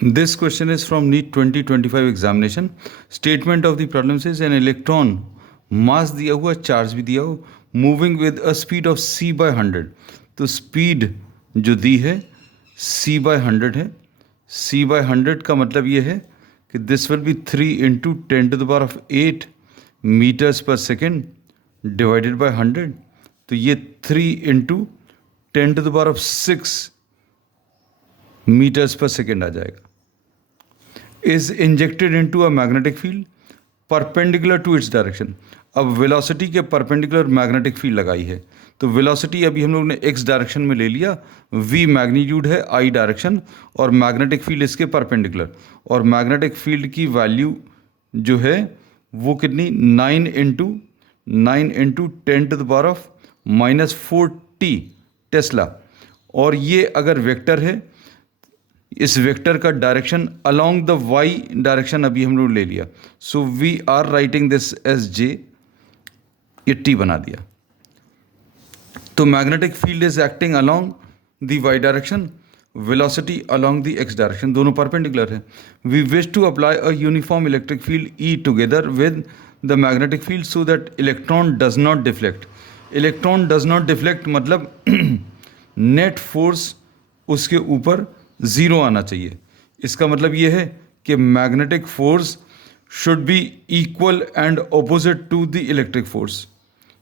This question is from NEET 2025 examination. Statement of the problem से an electron mass दिया हुआ, charge भी दिया हो, moving with a speed of c/100. तो स्पीड जो दी है c/100 है. c/100 का मतलब ये है कि दिस विल बी 3 × 10⁸ मीटर्स पर सेकेंड डिवाइडेड बाय 100. तो ये 3 × 10⁶ मीटर्स पर सेकेंड आ जाएगा. Is injected into a magnetic field perpendicular to its direction. अब वेलोसिटी के परपेंडिकुलर मैग्नेटिक फील्ड लगाई है. तो वेलोसिटी अभी हम लोग ने x डायरेक्शन में ले लिया, v मैग्नीट्यूड है i डायरेक्शन, और मैग्नेटिक फील्ड इसके परपेंडिकुलर. और मैग्नेटिक फील्ड की वैल्यू जो है वो कितनी, 9 × 10⁻⁻⁴ टेस्ला. और ये अगर वेक्टर है, इस वेक्टर का direction along the y direction अभी हम लोग ले लिया. So we are writing this as j. ये t बना दिया. तो magnetic field is acting along the y direction, velocity along the x direction, दोनों परपेंडिकुलर है. We wish to apply a uniform electric field E together with the magnetic field so that electron does not deflect. Electron does not deflect मतलब net force उसके ऊपर zero आना चाहिए. इसका मतलब ये है कि magnetic force should be equal and opposite to the electric force.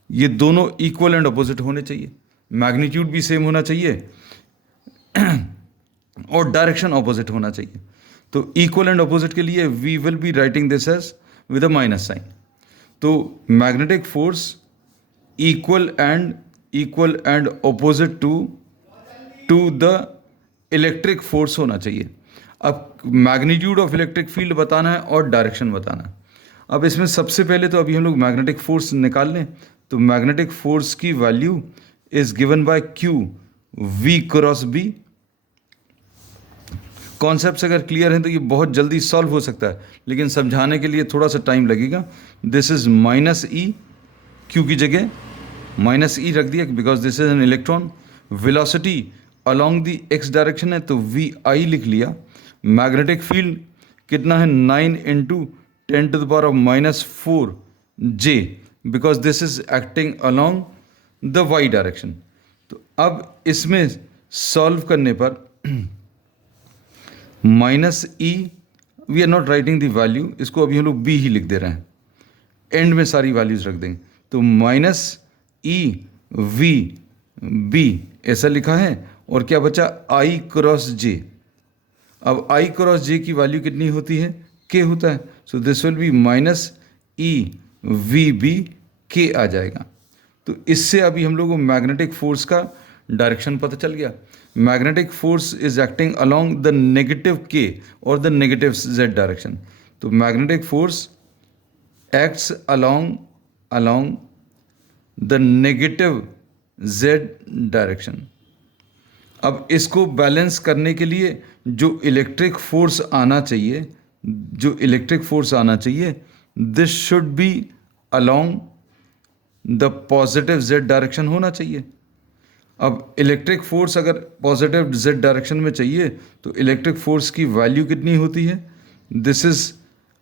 ये दोनों इक्वल एंड ऑपोजिट होने चाहिए. मैग्नीट्यूड भी सेम होना चाहिए और डायरेक्शन ऑपोजिट होना चाहिए. तो इक्वल एंड ऑपोजिट के लिए we will be writing this as with a minus sign. तो magnetic force equal and opposite to the electric force होना चाहिए. अब मैग्नीट्यूड ऑफ इलेक्ट्रिक फील्ड बताना है और डायरेक्शन बताना है. अब इसमें सबसे पहले तो अभी हम लोग मैग्नेटिक फोर्स निकाल लें. तो मैग्नेटिक फोर्स की value is given by Q V cross B. Concepts अगर क्लियर हैं तो ये बहुत जल्दी सॉल्व हो सकता है, लेकिन समझाने के लिए थोड़ा सा टाइम लगेगा. दिस इज -E, Q की जगह -E रख दिया because this is an electron. Velocity along the x direction है तो VI लिख लिया. मैग्नेटिक फील्ड कितना है, 9 × 10⁻⁻⁴ J, because this is acting along the y direction. तो अब इसमें सॉल्व करने पर -E, we are not writing the value, इसको अभी हम लोग B ही लिख दे रहे हैं. एंड में सारी वैल्यूज रख देंगे. तो -EVB ऐसा लिखा है. और क्या बचा, I क्रॉस J. अब I क्रॉस J की वैल्यू कितनी होती है, K होता है. So this will be -EVB K आ जाएगा. तो इससे अभी हम लोग को मैग्नेटिक फोर्स का डायरेक्शन पता चल गया. Magnetic force is acting along the negative K और द नेगेटिव Z डायरेक्शन. तो magnetic force acts along the negative Z direction. अब इसको बैलेंस करने के लिए जो इलेक्ट्रिक फोर्स आना चाहिए, this should be along the positive Z direction होना चाहिए. अब इलेक्ट्रिक फोर्स अगर पॉजिटिव Z डायरेक्शन में चाहिए तो इलेक्ट्रिक फोर्स की वैल्यू कितनी होती है, this is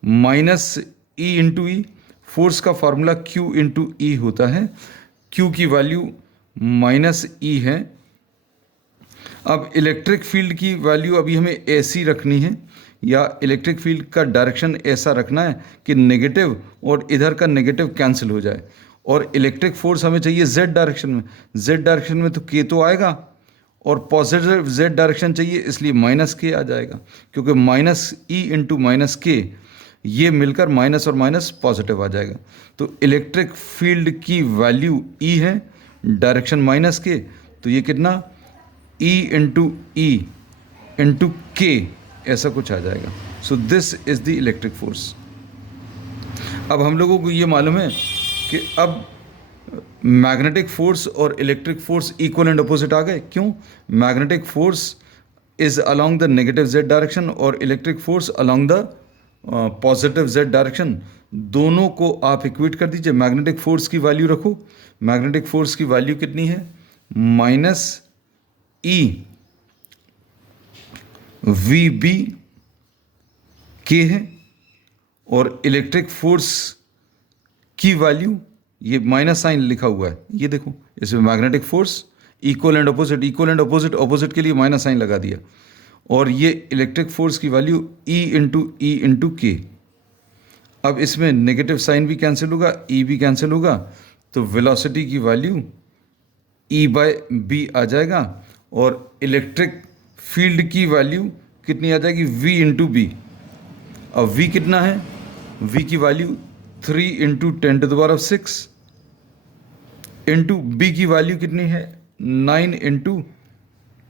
-E × E. Force का फार्मूला Q × E होता है. Q की वैल्यू -E है. अब इलेक्ट्रिक फील्ड की वैल्यू अभी हमें ऐसी रखनी है, या इलेक्ट्रिक फील्ड का डायरेक्शन ऐसा रखना है कि नेगेटिव और इधर का नेगेटिव कैंसिल हो जाए. और इलेक्ट्रिक फोर्स हमें चाहिए Z डायरेक्शन में. Z डायरेक्शन में तो K तो आएगा, और पॉजिटिव Z डायरेक्शन चाहिए, इसलिए -K आ जाएगा. क्योंकि -E × -K ये मिलकर माइनस और माइनस पॉजिटिव आ जाएगा. तो इलेक्ट्रिक फील्ड की वैल्यू E है, डायरेक्शन -K. तो ये कितना, E × K ऐसा कुछ आ जाएगा. So this is the electric force. अब हम लोगों को ये मालूम है कि अब मैग्नेटिक फोर्स और electric force equal and opposite आ गए. क्यों, magnetic force is along the negative Z direction और electric force along the positive Z direction. दोनों को आप इक्वेट कर दीजिए. मैग्नेटिक फोर्स की वैल्यू रखो. मैग्नेटिक फोर्स की वैल्यू कितनी है, -E VB के है और इलेक्ट्रिक फोर्स की वैल्यू, ये माइनस साइन लिखा हुआ है, ये देखो इसमें magnetic force equal and opposite, equal and opposite, opposite के लिए माइनस साइन लगा दिया, और ये इलेक्ट्रिक फोर्स की वैल्यू E इंटू के। अब इसमें नेगेटिव साइन भी कैंसिल होगा, E भी कैंसिल होगा, तो वेलोसिटी की वैल्यू E/b आ जाएगा, और इलेक्ट्रिक फील्ड की वैल्यू कितनी आ जाएगी, V इंटू बी। अब V कितना है, V की वैल्यू 3 इंटू 10⁶ इंटू B की वैल्यू कितनी है, 9 इंटू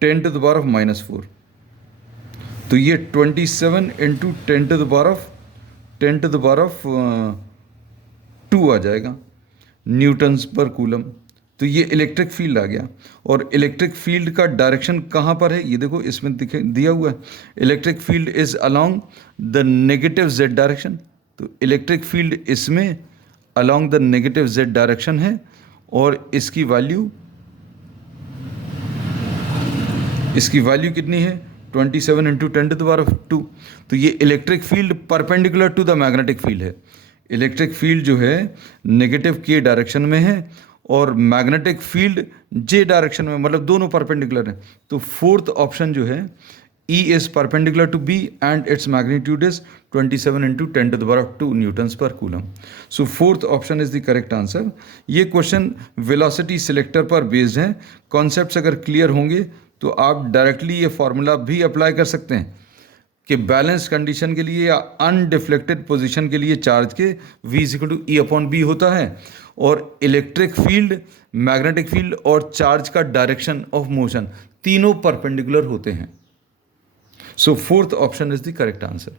10⁻⁻⁴। तो ये 27 इंटू 10⁻2 आ जाएगा न्यूटन्स पर कूलम। तो ये इलेक्ट्रिक फील्ड आ गया, और इलेक्ट्रिक फील्ड का डायरेक्शन कहाँ पर है, ये देखो इसमें दिया हुआ है, electric field is along the negative Z direction. तो इलेक्ट्रिक फील्ड इसमें along the negative Z direction है, और इसकी वैल्यू कितनी है, 27 इंटू 10⁻2। तो ये electric field perpendicular to the magnetic field है। इलेक्ट्रिक फील्ड जो है नेगेटिव के डायरेक्शन में है, और मैग्नेटिक फील्ड जे डायरेक्शन में, मतलब दोनों परपेंडिकुलर है। तो फोर्थ ऑप्शन जो है, E is perpendicular to B and its magnitude is 27 into 10⁻2 newtons per coulomb. So fourth option is the correct answer. ये क्वेश्चन वेलोसिटी सिलेक्टर पर बेस्ड है। कॉन्सेप्ट्स अगर क्लियर होंगे तो आप डायरेक्टली ये फॉर्मूला भी अप्लाई कर सकते हैं कि बैलेंस कंडीशन के लिए या अनडिफ्लेक्टेड पोजीशन के लिए चार्ज के V=E/b होता है, और इलेक्ट्रिक फील्ड, मैग्नेटिक फील्ड और चार्ज का डायरेक्शन ऑफ मोशन तीनों परपेंडिकुलर होते हैं। So fourth option is the correct answer.